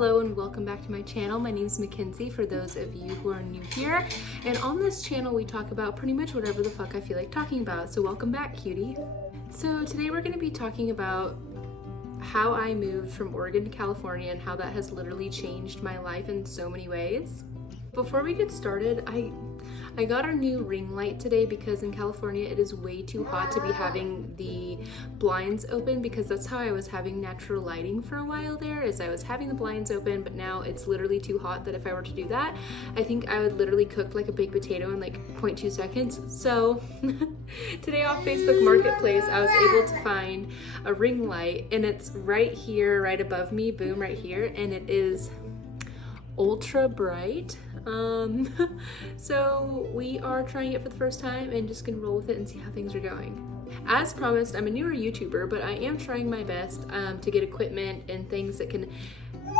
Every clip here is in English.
Hello and welcome back to my channel. My name is Mackenzie for those of you who are new here. And on this channel we talk about pretty much whatever the fuck I feel like talking about. So welcome back, cutie. So today we're going to be talking about how I moved from Oregon to California and how that has literally changed my life in so many ways. Before we get started, I got a new ring light today because in California it is way too hot to be having the blinds open, because that's how I was having natural lighting for a while there, is I was having the blinds open, but now it's literally too hot that if I were to do that, I think I would literally cook like a baked potato in like 0.2 seconds. So today off Facebook Marketplace, I was able to find a ring light and it's right here, right above me, boom, right here, and it is ultra bright. So we are trying it for the first time and just gonna roll with it and see how things are going. As promised, I'm a newer YouTuber, but I am trying my best to get equipment and things that can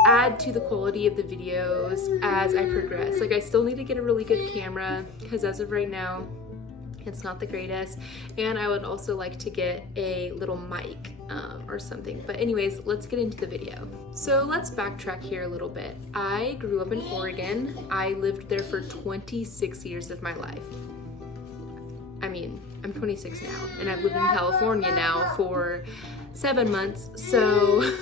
add to the quality of the videos as I progress. Like, I still need to get a really good camera because as of right now, it's not the greatest, and I would also like to get a little mic or something. But anyways, let's get into the video. So let's backtrack here a little bit. I grew up in Oregon. I lived there for 26 years of my life. I mean, I'm 26 now, and I've lived in California now for 7 months. So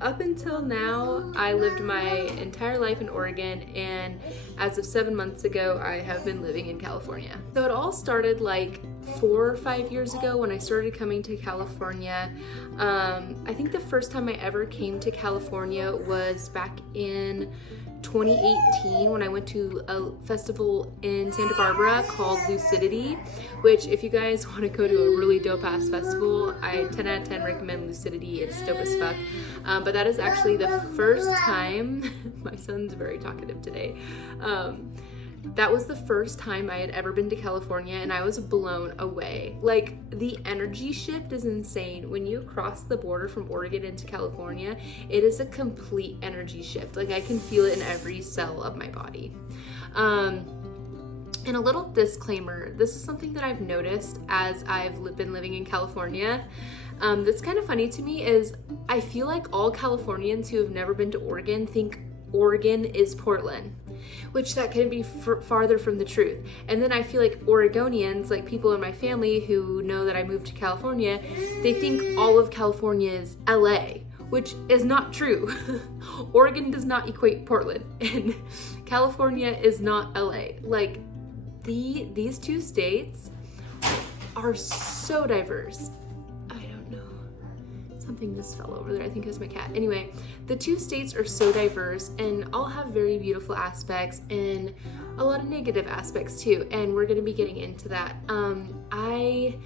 up until now, I lived my entire life in Oregon, and as of 7 months ago, I have been living in California. So it all started like 4 or 5 years ago when I started coming to California. I think the first time I ever came to California was back in 2018 when I went to a festival in Santa Barbara called Lucidity, which if you guys want to go to a really dope ass festival, I 10 out of 10 recommend Lucidity. It's dope as fuck. But that is actually the first time my son's very talkative today. That was the first time I had ever been to California, and I was blown away. Like, the energy shift is insane. When you cross the border from Oregon into California, it is a complete energy shift. Like, I can feel it in every cell of my body. And a little disclaimer, this is something that I've noticed as I've been living in California. That's kind of funny to me is I feel like all Californians who have never been to Oregon think Oregon is Portland, which that can be farther from the truth. And then I feel like Oregonians, like people in my family who know that I moved to California, they think all of California is LA, which is not true. Oregon does not equate Portland, and California is not LA. Like, these two states are so diverse. Something just fell over there. I think it was my cat. Anyway, the two states are so diverse and all have very beautiful aspects and a lot of negative aspects too. And we're going to be getting into that. I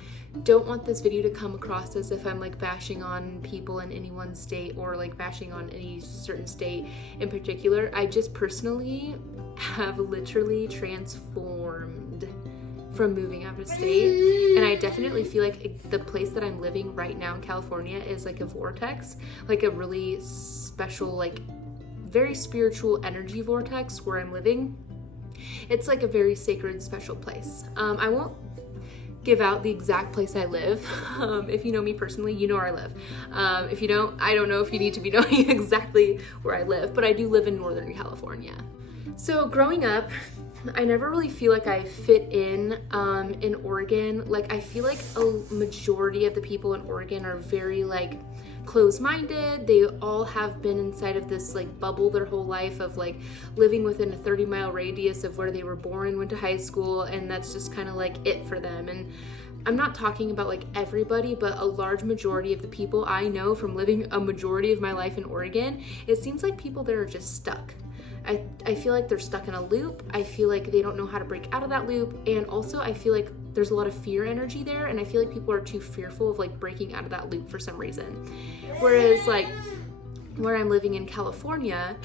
don't want this video to come across as if I'm like bashing on people in any one state or like bashing on any certain state in particular. I just personally have literally transformed from moving out of state, and I definitely feel like the place that I'm living right now in California is like a vortex, like a really special, like very spiritual energy vortex where I'm living. It's like a very sacred, special place. I won't give out the exact place I live. If you know me personally, you know where I live. If you don't, I don't know if you need to be knowing exactly where I live, but I do live in Northern California. So growing up, I never really feel like I fit in Oregon. Like, I feel like a majority of the people in Oregon are very like closed-minded. They all have been inside of this like bubble their whole life of like living within a 30-mile radius of where they were born, went to high school, and that's just kind of like it for them. And I'm not talking about like everybody, but a large majority of the people I know from living a majority of my life in Oregon, it seems like people there are just stuck. I feel like they're stuck in a loop. I feel like they don't know how to break out of that loop. And also I feel like there's a lot of fear energy there. And I feel like people are too fearful of like breaking out of that loop for some reason. Whereas like where I'm living in California,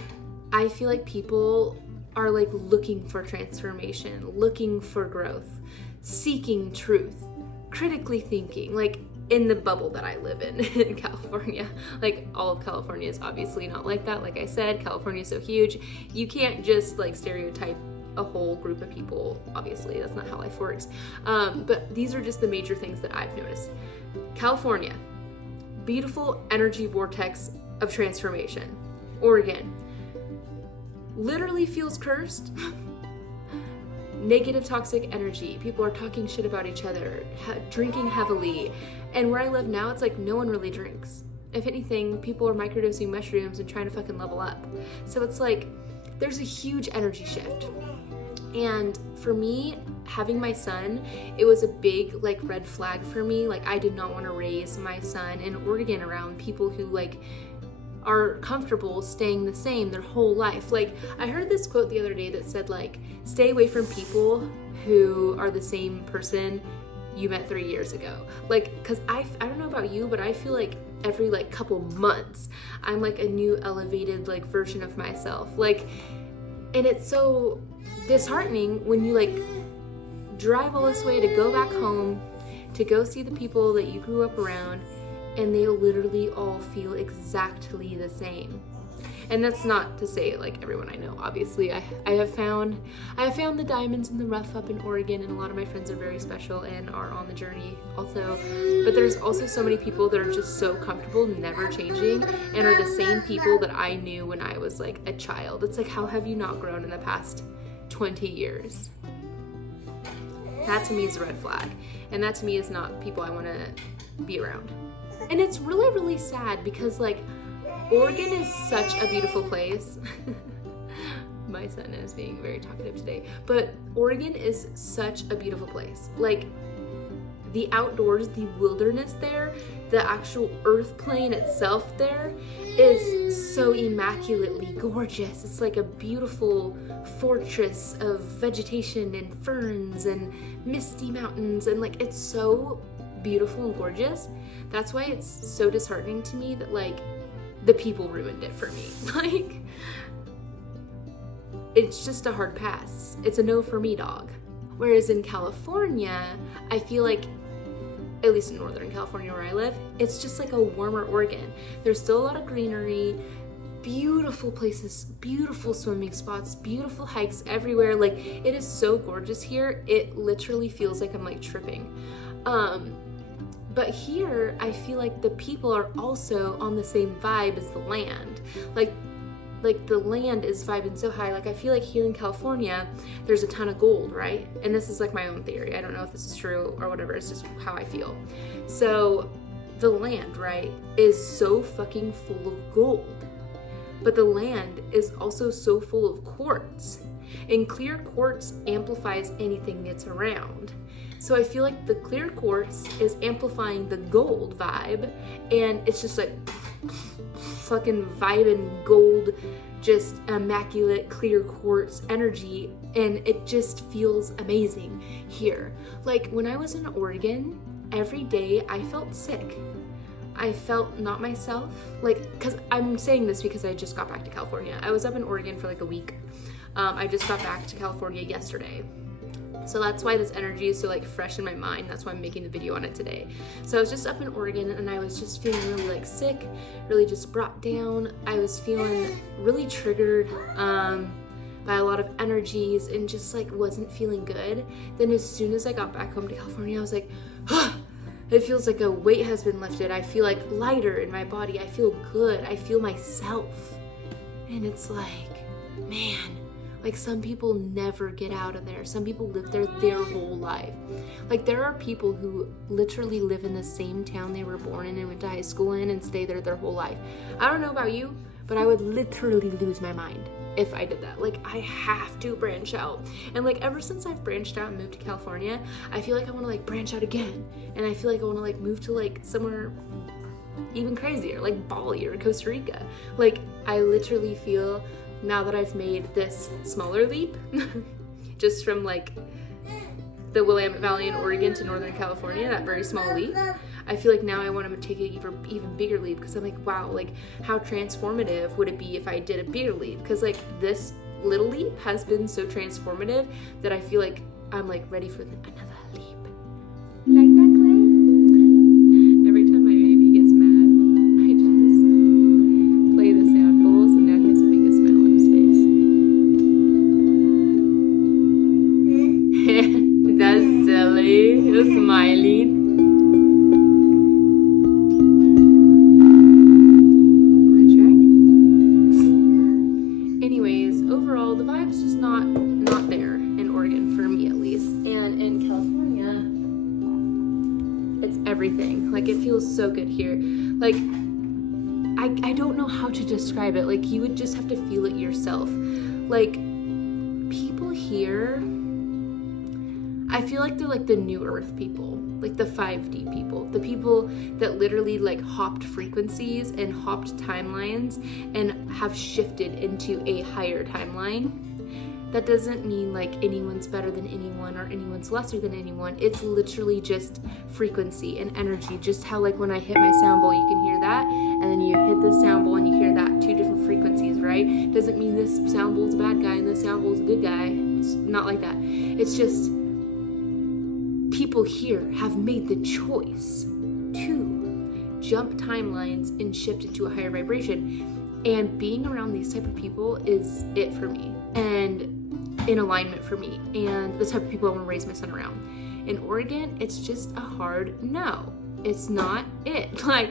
I feel like people are like looking for transformation, looking for growth, seeking truth, critically thinking, like in the bubble that I live in California. Like, all of California is obviously not like that. Like I said, California is so huge. You can't just like stereotype a whole group of people. Obviously, that's not how life works. But these are just the major things that I've noticed. California, beautiful energy vortex of transformation. Oregon literally feels cursed. Negative toxic energy. People are talking shit about each other, drinking heavily. And where I live now, it's like no one really drinks. If anything, people are microdosing mushrooms and trying to fucking level up. So it's like there's a huge energy shift. And for me, having my son, it was a big like red flag for me. Like I did not want to raise my son in Oregon around people who like are comfortable staying the same their whole life. Like I heard this quote the other day that said like, stay away from people who are the same person you met 3 years ago. Like, cause I don't know about you, but I feel like every like couple months, I'm like a new elevated like version of myself. Like, and it's so disheartening when you like drive all this way to go back home, to go see the people that you grew up around, and they literally all feel exactly the same. And that's not to say like everyone I know. Obviously, I have found the diamonds in the rough up in Oregon, and a lot of my friends are very special and are on the journey also. But there's also so many people that are just so comfortable, never changing, and are the same people that I knew when I was like a child. It's like, how have you not grown in the past 20 years? That to me is a red flag. And that to me is not people I want to be around. And it's really, really sad because like Oregon is such a beautiful place. My son is being very talkative today, but Oregon is such a beautiful place. Like the outdoors, the wilderness there, the actual earth plane itself there is so immaculately gorgeous. It's like a beautiful fortress of vegetation and ferns and misty mountains, and like it's so beautiful and gorgeous. That's why it's so disheartening to me that like the people ruined it for me. Like it's just a hard pass. It's a no for me, dog. Whereas in California, I feel like, at least in Northern California where I live, it's just like a warmer Oregon. There's still a lot of greenery, beautiful places, beautiful swimming spots, beautiful hikes everywhere. Like it is so gorgeous here. It literally feels like I'm like tripping. But here, I feel like the people are also on the same vibe as the land. Like the land is vibing so high. Like I feel like here in California, there's a ton of gold, right? And this is like my own theory. I don't know if this is true or whatever. It's just how I feel. So the land, right, is so fucking full of gold. But the land is also so full of quartz. And clear quartz amplifies anything that's around. So I feel like the clear quartz is amplifying the gold vibe, and it's just like fucking vibing gold, just immaculate clear quartz energy, and it just feels amazing here. Like when I was in Oregon, every day I felt sick. I felt not myself. Like, cause I'm saying this because I just got back to California. I was up in Oregon for like a week. I just got back to California yesterday. So that's why this energy is so like fresh in my mind. That's why I'm making the video on it today. So I was just up in Oregon and I was just feeling really like sick, really just brought down. I was feeling really triggered by a lot of energies and just like wasn't feeling good. Then as soon as I got back home to California, I was like, it feels like a weight has been lifted. I feel like lighter in my body. I feel good. I feel myself. And it's like, man, like some people never get out of there. Some people live there their whole life. Like there are people who literally live in the same town they were born in and went to high school in and stay there their whole life. I don't know about you, but I would literally lose my mind if I did that. Like I have to branch out. And like ever since I've branched out and moved to California, I feel like I want to like branch out again. And I feel like I want to like move to like somewhere even crazier, like Bali or Costa Rica. Like I literally feel now that I've made this smaller leap, just from like the Willamette Valley in Oregon to Northern California, that very small leap, I feel like now I want to take an even bigger leap, because I'm like, wow, like how transformative would it be if I did a bigger leap? Because like this little leap has been so transformative that I feel like I'm like ready for another leap. Like that, Clay? Every time my baby gets mad, I just play the sound bowls, and now he has the biggest smile on his face. That's silly. He's smiling. Wanna try? everything. Like, it feels so good here. Like, I don't know how to describe it. Like, you would just have to feel it yourself. Like, people here, I feel like they're like the new earth people, like the 5D people, the people that literally like hopped frequencies and hopped timelines and have shifted into a higher timeline. That doesn't mean like anyone's better than anyone or anyone's lesser than anyone. It's literally just frequency and energy. Just how like when I hit my sound bowl, you can hear that, and then you hit the sound bowl and you hear that, 2 different frequencies, right? Doesn't mean this sound bowl's a bad guy and this sound bowl's a good guy. It's not like that. It's just people here have made the choice to jump timelines and shift into a higher vibration. And being around these type of people is it for me, and in alignment for me, and the type of people I want to raise my son around. In Oregon, it's just a hard no. It's not it. Like,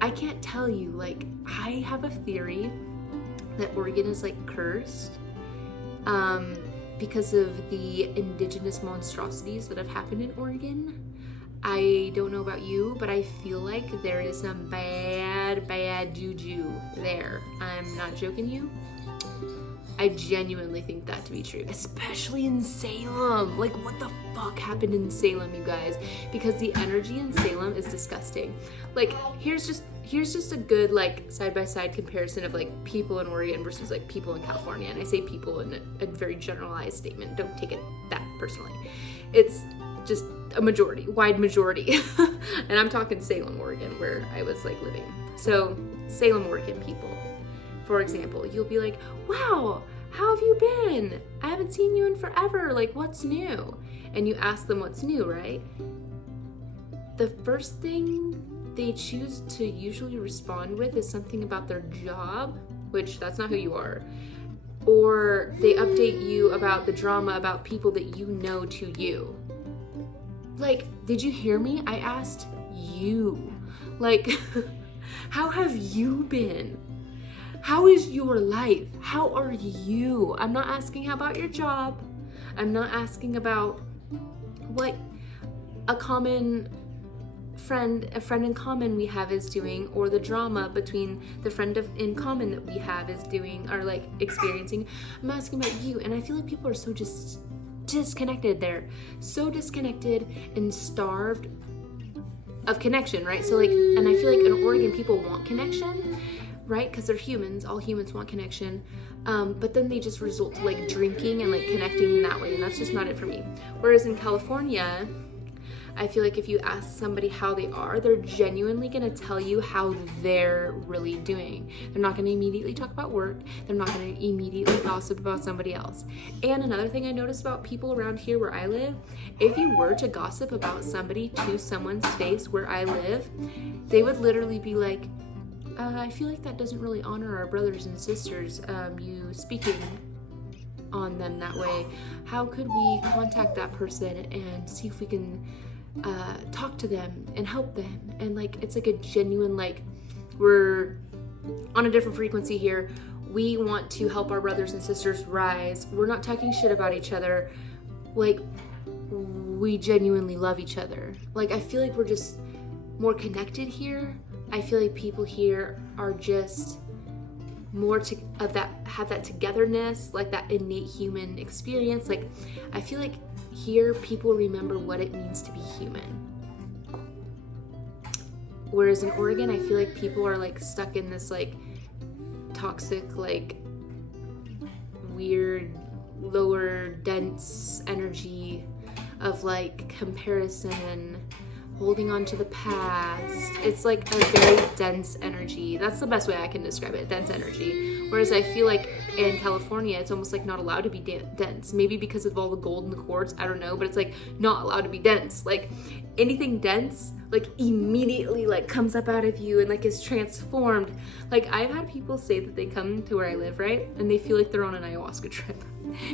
I can't tell you, like, I have a theory that Oregon is like cursed because of the indigenous monstrosities that have happened in Oregon. I don't know about you, but I feel like there is some bad juju there. I'm not joking you. I genuinely think that to be true, especially in Salem. Like, what the fuck happened in Salem, you guys? Because the energy in Salem is disgusting. Like, here's just a good like side-by-side comparison of like people in Oregon versus like people in California. And I say people in a very generalized statement. Don't take it that personally. It's just a majority, wide majority. And I'm talking Salem, Oregon, where I was like living. So Salem, Oregon people, for example, you'll be like, wow, how have you been? I haven't seen you in forever. Like, what's new? And you ask them what's new, right? The first thing they choose to usually respond with is something about their job, which that's not who you are. Or they update you about the drama about people that you know to you. Like, did you hear me? I asked you. Like, how have you been? How is your life? How are you? I'm not asking how about your job. I'm not asking about what a friend in common we have is doing, or the drama between the friend in common that we have is doing or like experiencing. I'm asking about you, and I feel like people are so just disconnected there, so disconnected and starved of connection, right? So like, and I feel like in Oregon people want connection, right? Because they're humans, all humans want connection, but then they just resort to like drinking and like connecting in that way, and that's just not it for me. Whereas in California, I feel like if you ask somebody how they are, they're genuinely gonna tell you how they're really doing. They're not gonna immediately talk about work. They're not gonna immediately gossip about somebody else. And another thing I noticed about people around here where I live, if you were to gossip about somebody to someone's face where I live, they would literally be like, I feel like that doesn't really honor our brothers and sisters, you speaking on them that way. How could we contact that person and see if we can talk to them and help them? And like, it's like a genuine, like, we're on a different frequency here. We want to help our brothers and sisters rise. We're not talking shit about each other. Like, we genuinely love each other. Like, I feel like we're just more connected here. I feel like people here are just more have that togetherness, like that innate human experience. Like, I feel like here people remember what it means to be human. Whereas in Oregon, I feel like people are like stuck in this like toxic, like weird, lower, dense energy of like comparison, holding on to the past. It's like a very dense energy. That's the best way I can describe it, dense energy. Whereas I feel like in California, it's almost like not allowed to be dense. Maybe because of all the gold in the quartz, I don't know, but it's like not allowed to be dense. Like anything dense, like immediately like comes up out of you and like is transformed. Like I've had people say that they come to where I live, right? And they feel like they're on an ayahuasca trip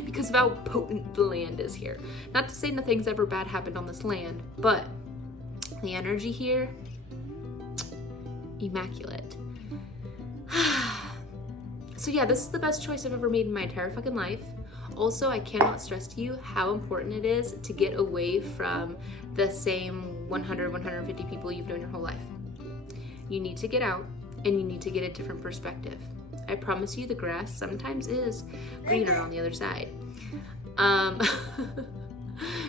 because of how potent the land is here. Not to say nothing's ever bad happened on this land, but the energy here, immaculate. So yeah, this is the best choice I've ever made in my entire fucking life. Also, I cannot stress to you how important it is to get away from the same 100, 150 people you've known your whole life. You need to get out and you need to get a different perspective. I promise you the grass sometimes is greener on the other side.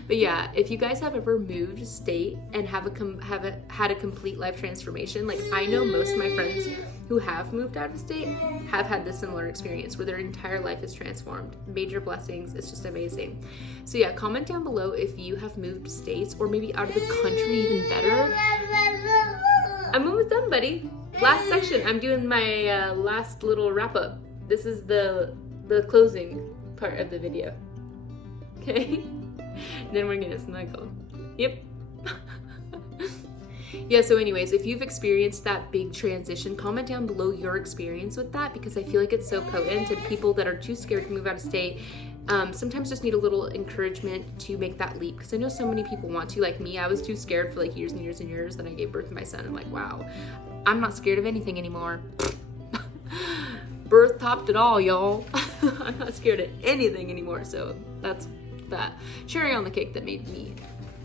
But yeah, if you guys have ever moved state and had a complete life transformation, like I know most of my friends who have moved out of state have had this similar experience where their entire life is transformed. Major blessings. It's just amazing. So yeah, comment down below if you have moved states or maybe out of the country, even better. I'm almost done, buddy. Last section. I'm doing my last little wrap up. This is the closing part of the video. Okay? Then we're gonna snuggle. Yep. Yeah, so anyways, if you've experienced that big transition, comment down below your experience with that, because I feel like it's so potent, and people that are too scared to move out of state sometimes just need a little encouragement to make that leap, because I know so many people want to. Like me, I was too scared for like years and years and years. Then I gave birth to my son. I'm like, wow, I'm not scared of anything anymore. Birth topped it all, y'all. I'm not scared of anything anymore. So that's that cherry on the cake that made me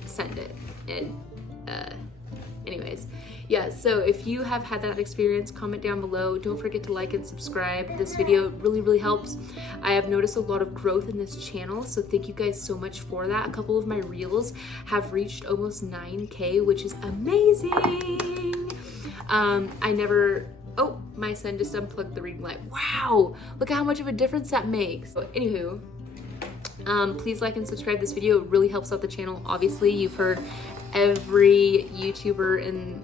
send it. And anyways, yeah, so if you have had that experience, comment down below. Don't forget to like and subscribe. This video really helps. I have noticed a lot of growth in this channel, so thank you guys so much for that. A couple of my reels have reached almost 9K, which is amazing. Oh, my son just unplugged the ring light. Wow, look at how much of a difference that makes. So, anywho, please like and subscribe this video. It really helps out the channel. Obviously, you've heard every YouTuber in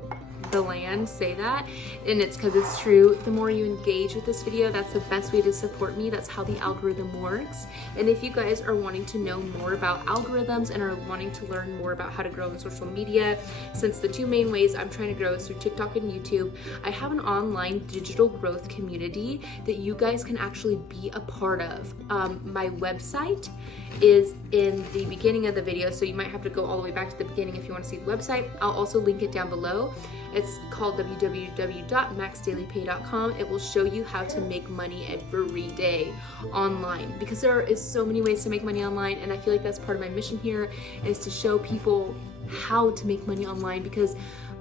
the land say that, and it's because it's true. The more you engage with this video, that's the best way to support me. That's how the algorithm works. And if you guys are wanting to know more about algorithms and are wanting to learn more about how to grow in social media, since the two main ways I'm trying to grow is through TikTok and YouTube, I have an online digital growth community that you guys can actually be a part of. My website is in the beginning of the video, so you might have to go all the way back to the beginning if you want to see the website. I'll also link it down below. It's called www.maxdailypay.com. It will show you how to make money every day online, because there is so many ways to make money online, and I feel like that's part of my mission here, is to show people how to make money online. Because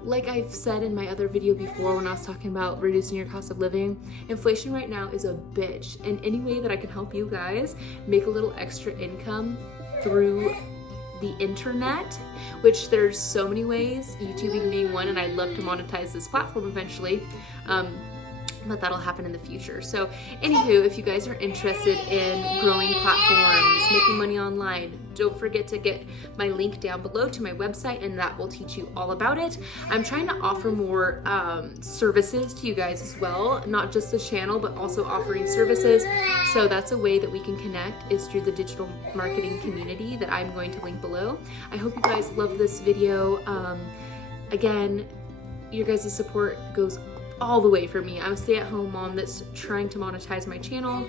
like I've said in my other video before when I was talking about reducing your cost of living, inflation right now is a bitch, and any way that I can help you guys make a little extra income through the internet, which there's so many ways, YouTubing being one, and I'd love to monetize this platform eventually, but that'll happen in the future. So anywho, if you guys are interested in growing platforms, making money online, don't forget to get my link down below to my website, and that will teach you all about it. I'm trying to offer more services to you guys as well, not just the channel, but also offering services. So that's a way that we can connect, is through the digital marketing community that I'm going to link below. I hope you guys love this video. Again, your guys' support goes all the way for me. I'm a stay-at-home mom that's trying to monetize my channel,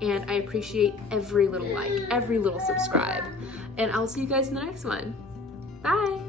and I appreciate every little like, every little subscribe. And I'll see you guys in the next one. Bye!